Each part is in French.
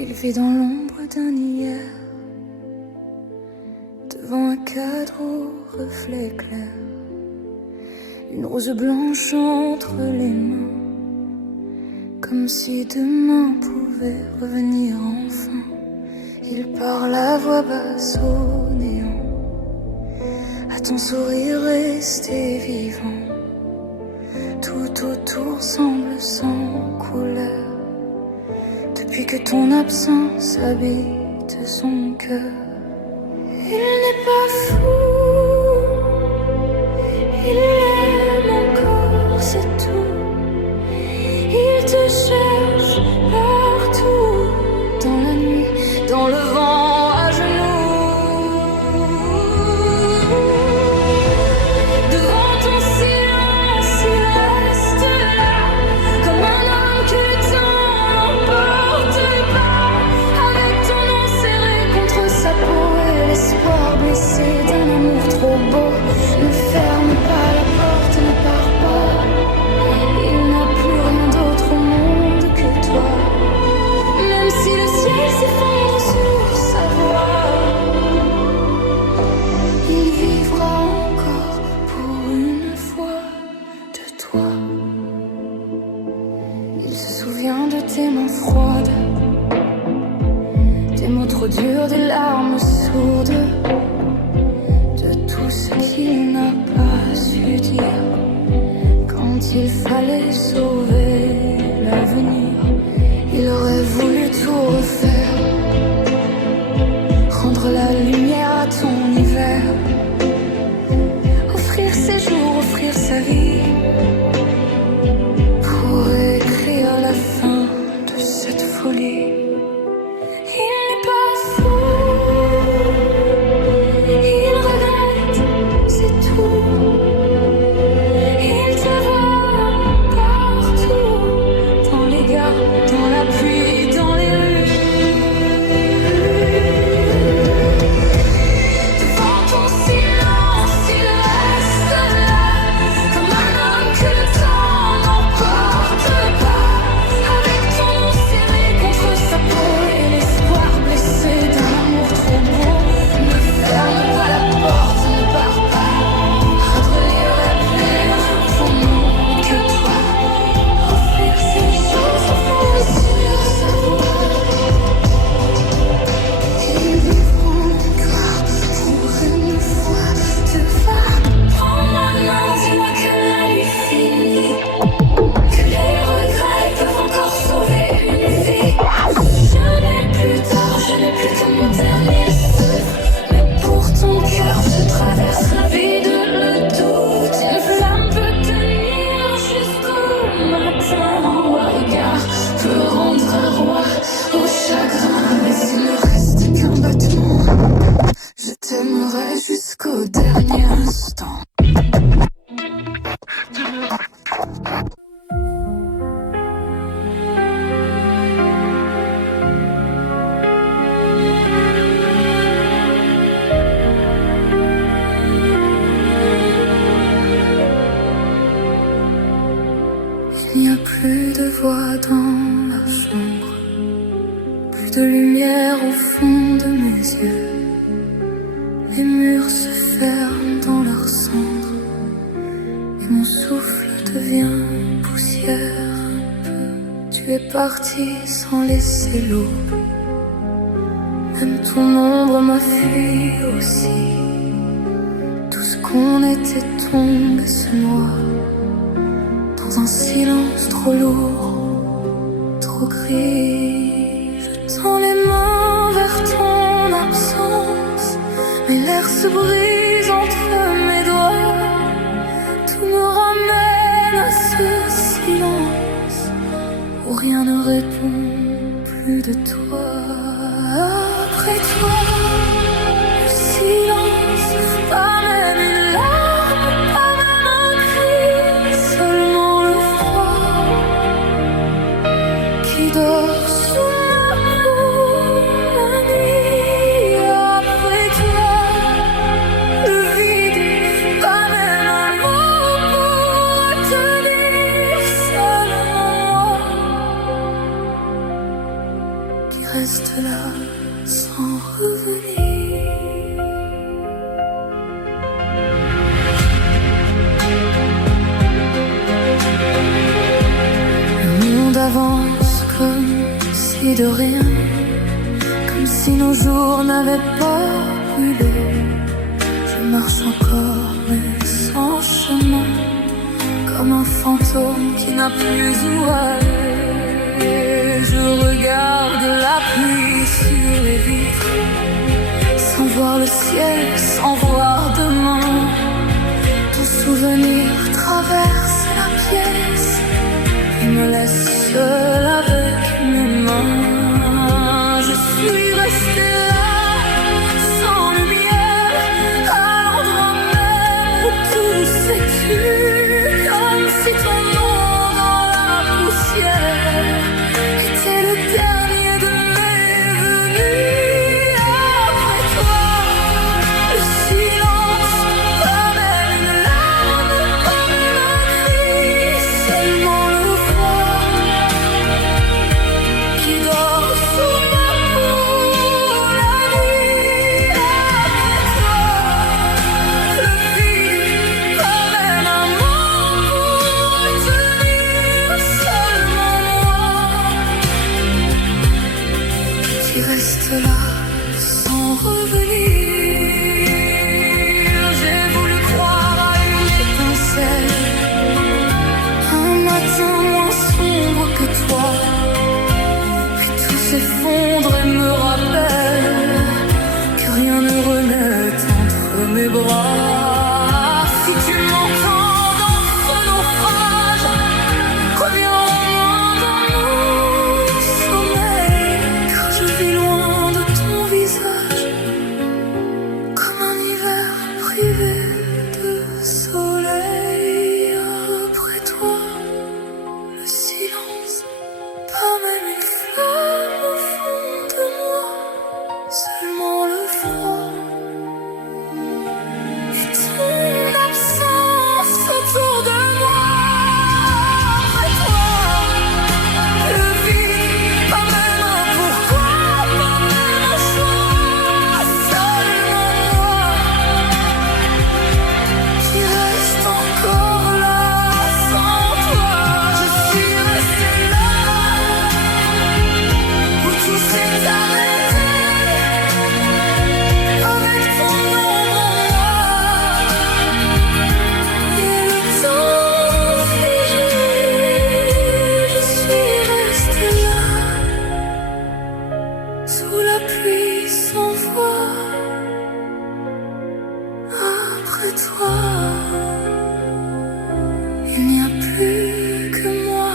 Il vit dans l'ombre d'un hier, devant un cadre au reflet clair, une rose blanche entre les mains, comme si demain pouvait revenir enfin. Il parle à voix basse au néant, à ton sourire resté vivant. Tout autour semble sans couleur, depuis que ton absence habite son cœur. Il n'est pas fou, il l'aime encore, c'est tout. Il te cherche partout, dans la nuit, dans le vent, à genoux. Devant ton silence, il reste là, comme un homme que le temps n'emporte pas. Avec ton nom serré contre sa peau et l'espoir blessé d'un amour trop beau. Ne ferme pas la porte, ne pars pas. Il n'a plus rien d'autre au monde que toi. Même si le ciel s'effondre sur sa voix, il vivra encore pour une fois de toi. Il se souvient de tes mains froides, des mots trop durs, des larmes sourdes, de tout ce qu'il n'a pas su dire quand il fallait sauver l'avenir. Il aurait voulu tout refaire, rendre la lumière à ton hiver, offrir ses jours, offrir sa vie, pour écrire la fin de cette folie. Il n'est pas fou, il regrette, c'est tout. Il te voit partout, dans les gares, dans la pluie, dans les rues. Devant ton silence, il reste là, comme un homme que le temps n'emporte pas. Avec ton nom serré contre sa peau et l'espoir blessé d'un amour trop beau. Ne ferme pas la porte, ne pars pas. Revenir plus au nom que toi. Offrir ces choses, offrir sur sa voix. Ils vivront encore pour une fois de fois. Prends ma main, dis-moi que la nuit finit, que les regrets peuvent encore sauver une vie. Je n'ai plus tard, je n'ai plus que mon dernier souffle, mais pour ton cœur je traverse la vide, le doute. Une flamme peut tenir jusqu'au matin, un regard peut rendre un roi au chagrin, mais il ne reste qu'un battement. Je t'aimerai jusqu'au dernier instant. Il n'y a plus de voix dans la chambre, plus de lumière au fond de mes yeux. Les murs se ferment dans leur cendre et mon souffle devient poussière un peu. Tu es parti sans laisser l'aube, même ton ombre m'a fui aussi. Tout ce qu'on était tombe et se noie dans un silence trop lourd, trop gris. Je tends les mains vers ton absence, mais l'air se brise entre mes doigts. Tout me ramène à ce silence où rien ne répond plus de toi. Après toi, le silence, pas même une larme, pas même un cri, seulement le froid qui dort sous ma peau la nuit. Après toi, le vide, pas même un mot pour tenir, seulement moi. qui reste là sans revenir. Le monde avance comme si de rien, comme si nos jours n'avaient pas brûlé. Je marche encore mais sans chemin, comme un fantôme qui n'a plus où aller. Je regarde la pluie sur les vitres, sans voir le ciel, sans voir demain. Ton souvenir traverse la pièce et me laisse seul avec mes mains. Je suis restée là, sans lumière, à l'endroit même où tout s'est tu, comme si ton nom dans la poussière était le dernier de mes venus. Après toi, le silence, pas même une larme, pas même un cri, seulement le froid qui dort sous ma peau la nuit. Après toi, le vide, pas même un mot pour tenir, seulement moi qui reste là sans revenir. J'ai voulu croire à une étincelle, un matin moins sombre que toi. Puis tout s'effondre et me rappelle que rien ne renaît entre mes bras. Si tu m'entends dans ce naufrage, reviens au moins dans mon sommeil, car je vis loin de ton visage, comme un hiver privé de soleil. Après toi, le silence, pas même une flamme au fond de moi, seulement le froid et ton absence autour de moi. Après toi, le vide, pas même un pourquoi, pas même un choix, seulement moi qui reste encore là sans toi. Je suis restée là où tout s'est arrêté, avec ton ombre en moi et le temps figé. Je suis restée là sous la pluie sans voix. Après toi, il n'y a plus que moi.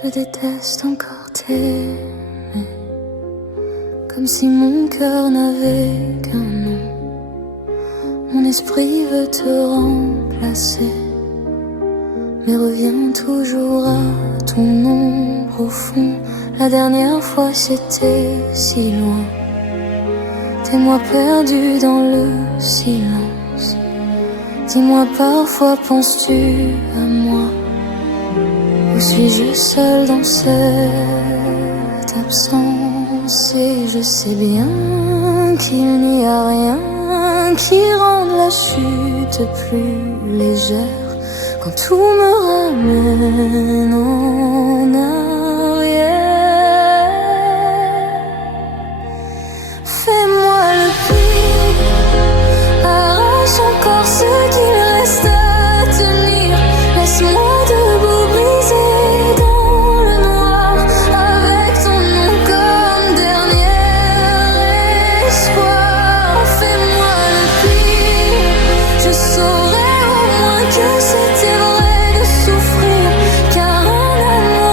Je déteste encore t'aimer, comme si mon cœur n'avait qu'un nom. Mon esprit veut te remplacer, mais revient toujours à ton ombre au fond. La dernière fois c'était si loin, tes mois perdus dans le silence. Dis-moi, parfois penses-tu à moi? Ou suis-je seule dans cette absence? Et je sais bien qu'il n'y a rien qui rende la chute plus légère, quand tout me ramène en arrière. Fais-moi le pire, arrache encore ce qu'il reste à tenir. Laisse-moi debout, brisé dans le noir, avec ton nom comme dernier espoir. Fais-moi le pire, je saurais au moins que c'était vrai de souffrir, car un amour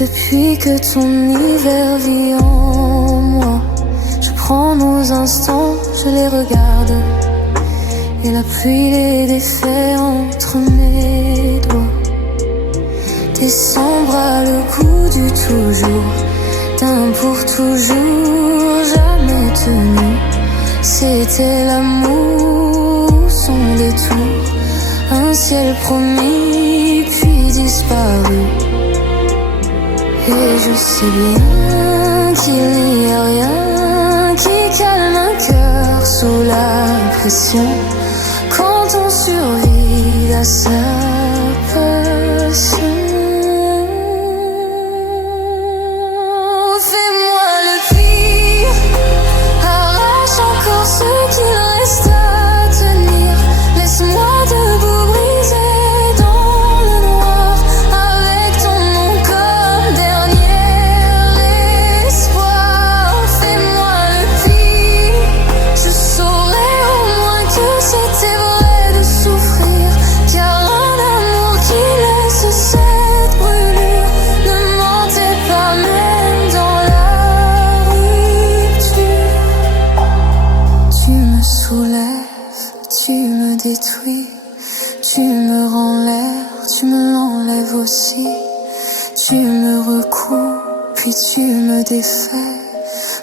Depuis que ton hiver vit en moi, je prends nos instants, je les regarde, et la pluie les défait entre mes doigts. Décembre a le goût du toujours, d'un pour toujours, jamais tenu. C'était l'amour, son détour, un ciel promis puis disparu. Et je sais bien qu'il n'y a rien qui calme un cœur sous la pression quand on survit à sa passion. Fais-moi le pire, arrache encore ce qu'il reste à tenir. Laisse-moi debout brisé dans le noir, avec ton nom comme dernier espoir. Fais-moi le pire, je saurais au moins que c'était vrai de souffrir, car un amour qui laisse cette brûlure ne mentait pas même dans la rupture. Tu me soulèves, tu me détruis, tu me rends l'air, tu me l'enlèves aussi. Tu me recoupes, puis tu me défais,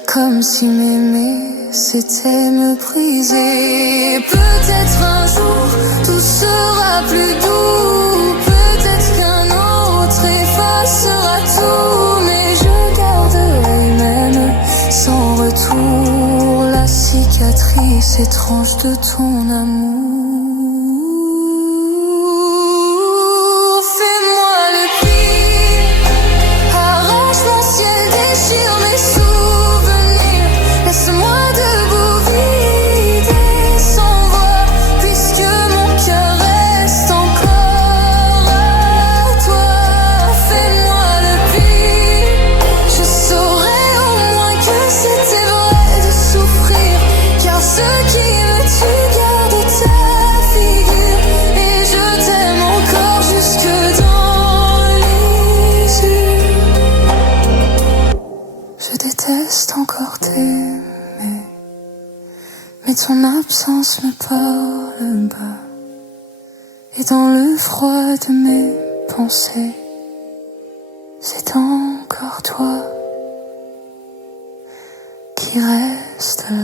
comme si m'aimer c'était me briser. Peut-être un jour tout sera plus doux, peut-être qu'un autre effacera tout, mais je garderai même sans retour la cicatrice étrange de ton amour. Fais-moi le pire, arrache mon ciel, déchire mes souvenirs. Laisse-moi debout vide et sans voix, puisque mon cœur reste encore à toi. Fais-moi le pire, je saurais au moins que c'était vrai de souffrir, car ce qui me tue garde ta figure, et je t'aime encore jusque dans l'usure. Je déteste encore t'aimer, mais ton absence me parle bas, et dans le froid de mes pensées, c'est encore toi qui reste là.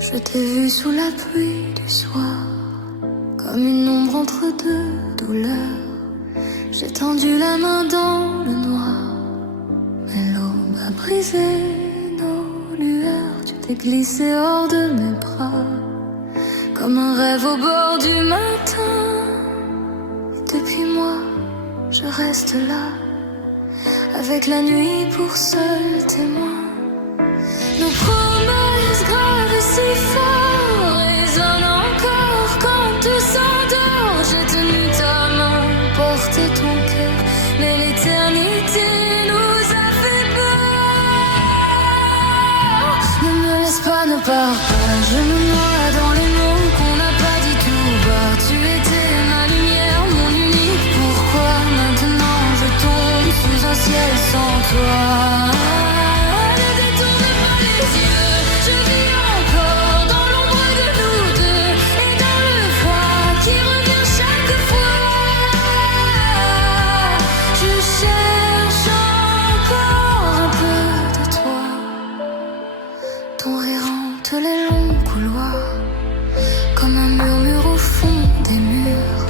Je t'ai vu sous la pluie du soir, comme une ombre entre deux douleurs. J'ai tendu la main dans le noir, mais l'aube a brisé nos lueurs. Tu t'es glissé hors de mes bras, comme un rêve au bord du matin. Et depuis moi, je reste là, avec la nuit pour seul témoin. Nos promesses graves et si fort résonnent encore quand tout s'endort. J'ai tenu ta main, porté ton cœur, mais l'éternité nous a fait peur. Ne me laisse pas, ne pars pas, je me noie dans les mots qu'on n'a pas dit tout bas. Tu étais ma lumière, mon unique. Pourquoi maintenant je tombe sous un ciel sans toi? Je vis encore dans l'ombre de nous deux, et dans le froid qui revient chaque fois. Je cherche encore un peu de toi. Ton rire hante les longs couloirs, comme un murmure au fond des murs.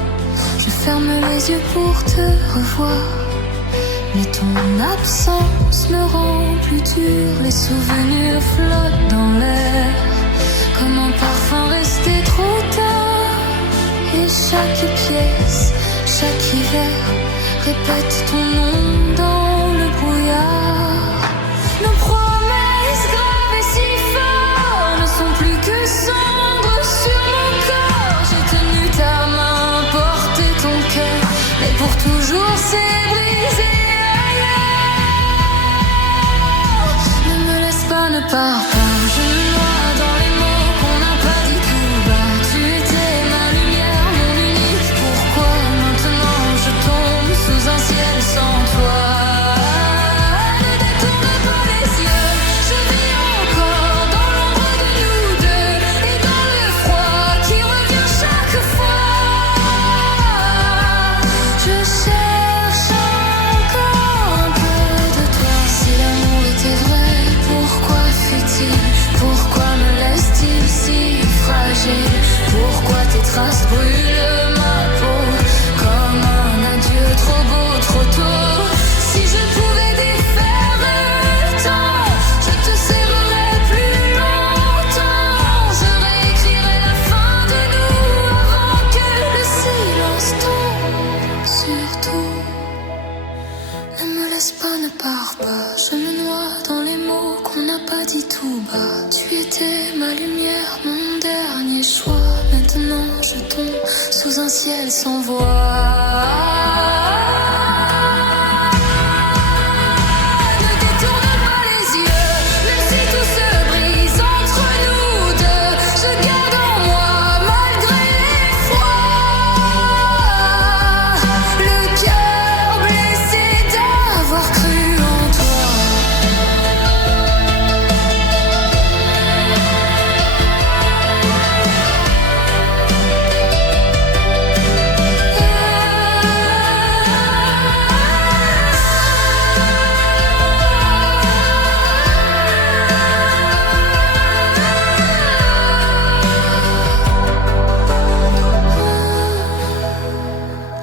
Je ferme les yeux pour te revoir, mais ton absence me rend plus dur. Les souvenirs flottent dans l'air, comme un parfum resté trop tard. Et chaque pièce, chaque hiver répète ton nom dans le brouillard. Nos promesses graves et si fortes ne sont plus que cendres sur mon corps. J'ai tenu ta main, porté ton cœur, mais pour toujours c'est brisé ailleurs. Ne me laisse pas, ne pars pas. Je me noie dans les mots qu'on n'a pas dit tout bas. Tu étais ma lumière, mon unique. Pourquoi maintenant je tombe sous un ciel sans toi? Ne détourne pas les yeux. Je vis encore dans l'ombre de nous deux et dans le froid qui revient chaque fois. Je cherche encore un peu de toi. Si l'amour était vrai, pourquoi fuit-il? Pourquoi me laisse-t-il si fragile? Pourquoi tes traces brûlent ma peau comme un adieu trop beau, trop tôt? Si je pouvais défaire le temps, je te serrerais plus longtemps. Je réécrirais la fin de nous avant que le silence tombe sur tout. Ne me laisse pas, ne pars pas. Je me noie dans les mots qu'on n'a pas dit tout bas. Tu étais ma lumière, mon dernier choix. Maintenant je tombe sous un ciel sans voix. Ne détourne pas les yeux, même si tout se brise entre nous deux. Je garde en moi malgré l'effroi le cœur blessé d'avoir cru en toi.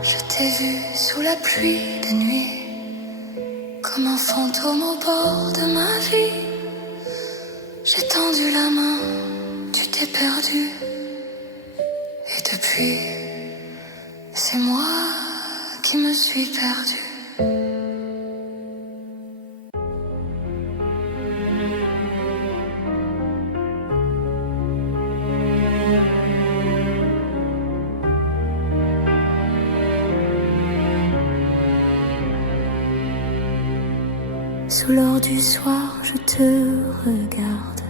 Je t'ai vu sous la pluie de nuit, comme un fantôme au bord de ma vie. J'ai tendu la main, tu t'es perdu. Et depuis, c'est moi qui me suis perdue. Sous l'or du soir, je te regarde.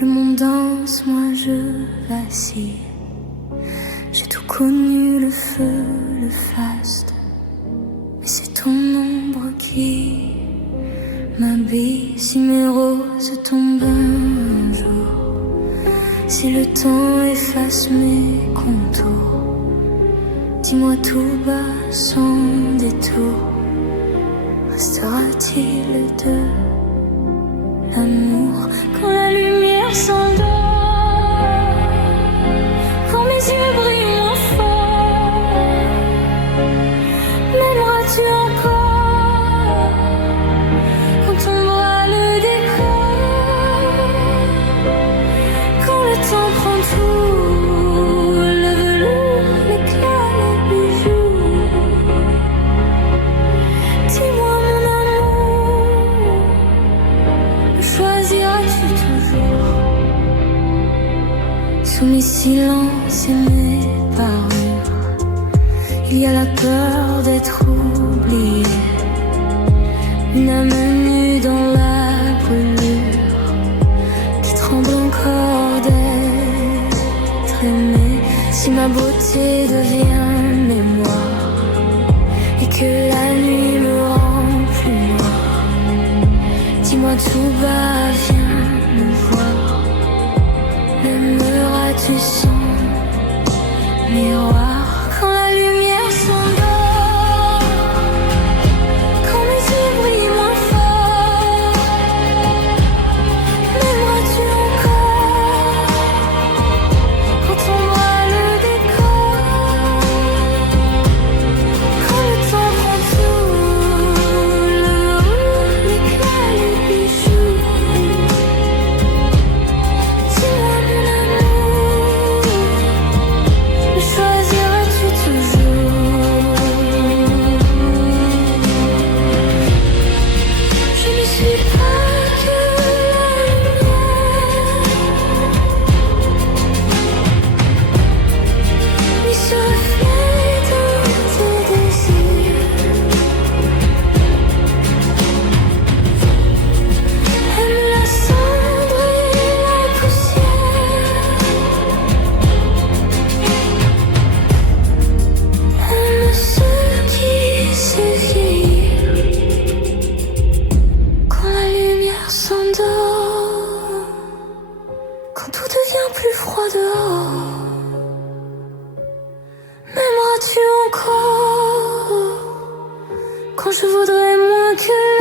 Le monde danse, moi je vacille. J'ai tout connu, le feu, le faste. Mais c'est ton ombre qui m'habille. Si mes roses tombent un jour, si le temps efface mes contours, dis-moi tout bas sans détour. Restera-t-il de l'amour quand la lumière s'endort, quand mes yeux brillent moins fort? M'aimeras-tu encore quand tombera le décor, quand le temps prend tout, le velours, l'éclat, les bijoux? Dis-moi mon amour, me choisiras-tu toujours? Sous mes silences et mes parures, il y a la peur d'être oublié. Une âme nue dans la brûlure qui tremble encore d'être aimée. Si ma beauté devient mémoire et que la nuit me rend plus noir, dis-moi tout bas, viens me voir. M'aimeras-tu sans miroir quand la lumière s'endort, quand mes yeux brillent moins fort? M'aimeras-tu encore quand tombera le décor, quand le temps prend tout, le haut, l'éclat, les bijoux? quand je voudrais moins que